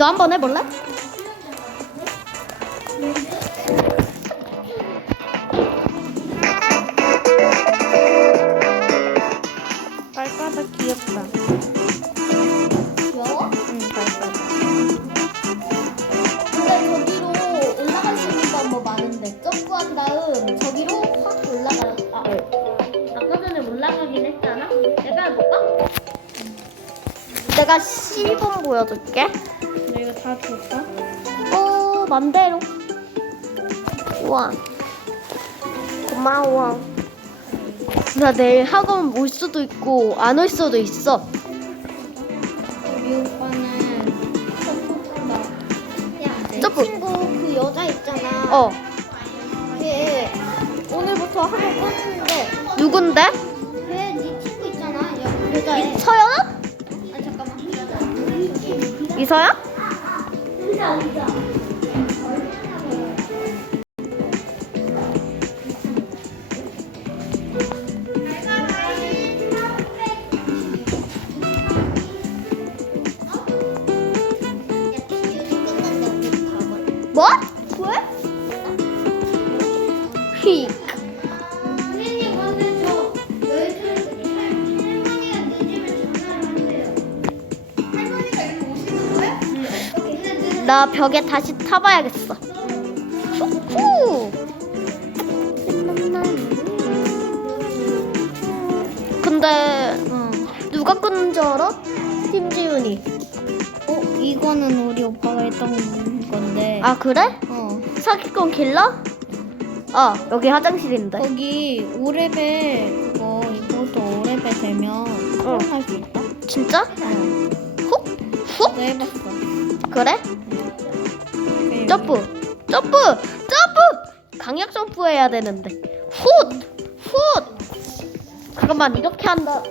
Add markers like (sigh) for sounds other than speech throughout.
너 한 번 해볼래? 발바닥 귀엽다. 귀여워? 응, 발바닥. 근데 저기로 올라갈 수 있는 방법 많은데 점프한 다음 저기로 확 올라가. 아, 아까 전에 올라가긴 했잖아. 내가 해볼까? 내가 10번 보여줄게. 내가 다 줬어? 어, 맘대로. 우와. 고마워. 나 내일 학원 올 수도 있고 안 올 수도 있어. 우리 오빠는 야, 내 점프. 친구 그 여자 있잖아. 어, 걔 오늘부터 학원 끊는데 누군데? 걔네 친구 있잖아. 여, 여자 애. 서연아? 아 잠깐만. 이서야? 의자 의자. 뭐? 나 벽에 다시 타봐야겠어. 후. 근데 누가 끊는 줄 알아? 김지훈이. 어, 이거는 우리 오빠가 했던 건데. 아 그래? 어. 사기꾼 킬러? 아 여기 화장실인데. 거기 5레벨 그거 이것도 5레벨 되면 클럽할 수 있다. 진짜? 어. 훅? 훅? 너 해봤어. 그래? 그래, 점프, 점프, 점프. 강약 점프 해야 되는데. 훗, 훗. 잠깐만 이렇게 한다.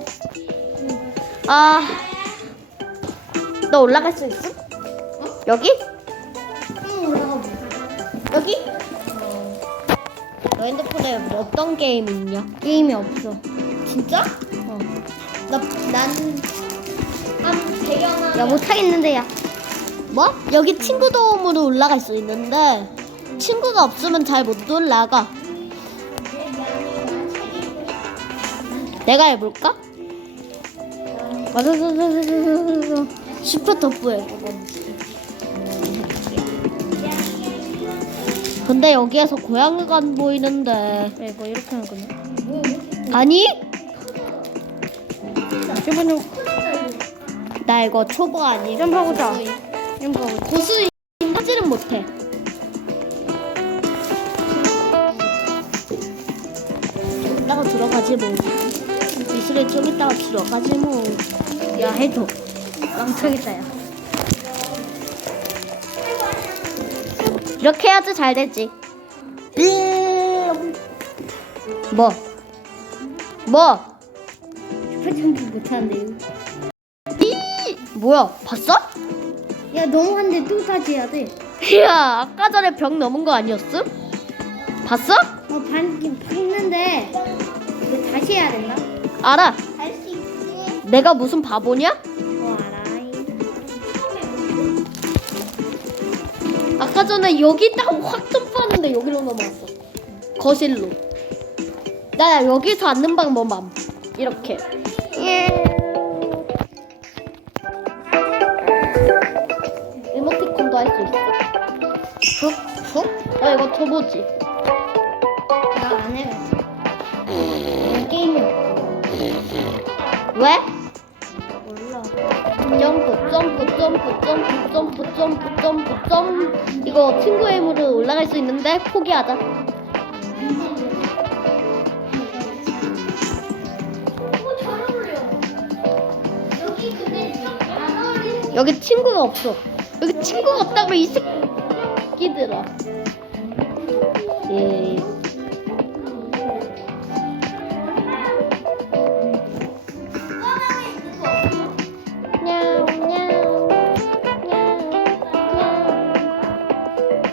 아, 너 올라갈 수 있어? 여기? 여기? 너 핸드폰에 어떤 게임 있냐? 게임이 없어. 진짜? 어. 나난한 대연아. 야 못하겠는데 야. 뭐? 여기 친구 도움으로 올라갈 수 있는데 친구가 없으면 잘 못 올라가. 내가 해볼까? 슈퍼 터프해. 근데 여기에서 고양이가 안 보이는데. 야, 이거 이렇게 하는 거네. 아니? 기분이 나 이거 초보 아니. 점프하고 자. 점프하고 자. 고수인 하지는 못해. 이따가 들어가지 뭐. 미술에 좀 이따가 들어가지 뭐. 야 해도 멍청이다 야. 이렇게 해야지 잘 되지. 뭐? 뭐? 슈퍼점프 못하는데요. 이 뭐야? 봤어? 야, 너무 한데 또 다시 해야 돼. 야 아까 전에 벽 넘은 거 아니었음? 봤어? 어, 반, 봤는데 이거 다시 해야 된다? 알아. 할 수 있지. 내가 무슨 바보냐? 어, 알아. 아까 전에 여기 딱 확 점프하는데 여기로 넘어왔어. 거실로. 나 여기서 앉는 방법만 이렇게. 이 모티콘도 할수 있어. 훅? 훅? 나 이거 줘보지. 나 안 해봤어. 게임이 없어. 왜? 몰라. 점프, 점프, 점프, 점프, 점프, 점프, 점프, 점프. 이거 친구의 힘으로 올라갈 수 있는데 포기하자. 여기 친구가 없어. 여기 친구가 없다고 이 새끼들아. 예.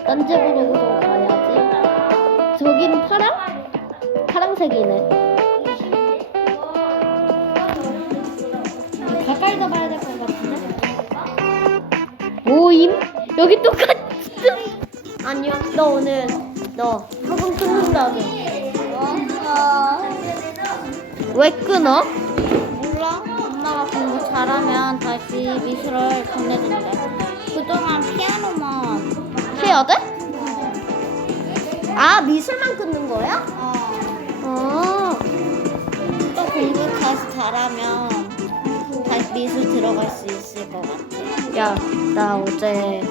딴 집으로 가야지. 저기는 파랑? 파랑색이네. 여기 똑같은. 아니야. 너 오늘 너 학원 끊는다며. 왜 끊어? 몰라? 엄마가 공부 잘하면 다시 미술을 보내준대. 그동안 피아노만. 해야 돼? 아 미술만 끊는 거야? 어. 아. 또 공부 다시 잘하면 다시 미술 들어갈 수 있을 것 같아. 야, 나 어제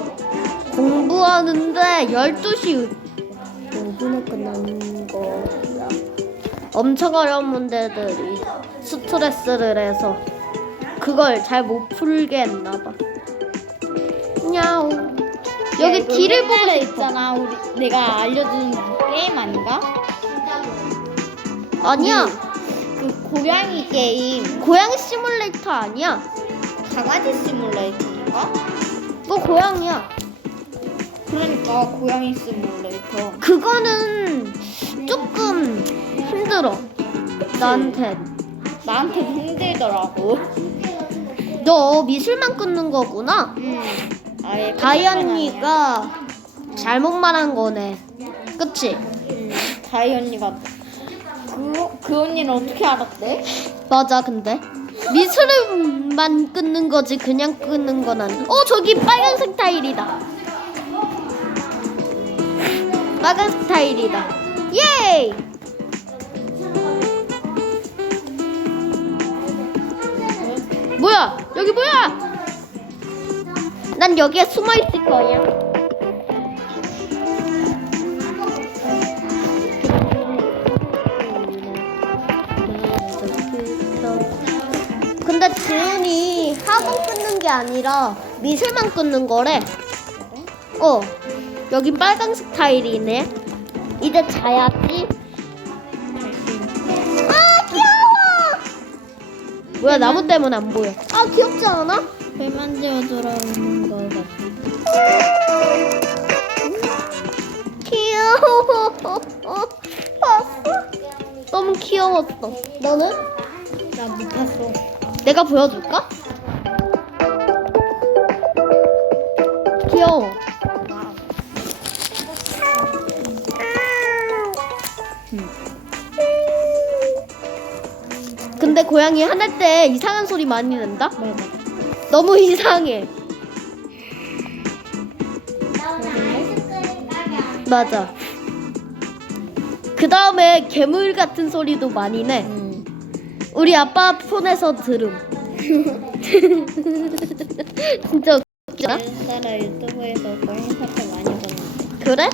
공부하는데 12시 5분에 끝나는 거야. 엄청 어려운 문제들이 스트레스를 해서 그걸 잘 못 풀게 했나 봐. 냐옹. 여기 야, 이거 뒤를 보고 옛날에 싶어. 있잖아. 우리 내가 알려준 게임 아닌가? 아니야. 그 고양이 게임 고양이 시뮬레이터 아니야. 강아지 시뮬레이터인가? 너 고양이야. 그러니까 고양이 시뮬레이터. 그거는 조금 힘들어. 나한텐. 나한테 힘들더라고. 너 미술만 끊는 거구나. 음. 아예 다이 언니가 잘못 말한 거네. 그치? 음, 다이 언니가 그, 그 언니는 어떻게 알았대? 맞아, 근데. 미술만 끊는 거지, 그냥 끊는 건 아니. 어, 저기 빨간색 타일이다. 빨간색 타일이다. 예이! 뭐야? 여기 뭐야? 난 여기에 숨어 있을 거야. 근데 지은이 학원 끊는 게 아니라 미술만 끊는 거래. 어, 여기 빨간색 타일이 네. 이제 자야지. 아 귀여워. 뭐야 나무 때문에 안 보여. 아 귀엽지 않아? 배 만 지어주라 있는 거 같아. 귀여워. 어, (laughs) 봤어? 너무 귀여웠어. 너는? 나 못 봤어. 내가 보여줄까? 귀여워. 고양이 화낼 때 이상한 소리 많이 낸다? 맞아. 너무 이상해. 맞아. 그 다음에 괴물 같은 소리도 많이 내. 음. 우리 아빠 폰에서 들음. (laughs) 진짜 웃기다. 옛날에 유튜브에서 고양이 사태 많이 봤는데. 그래?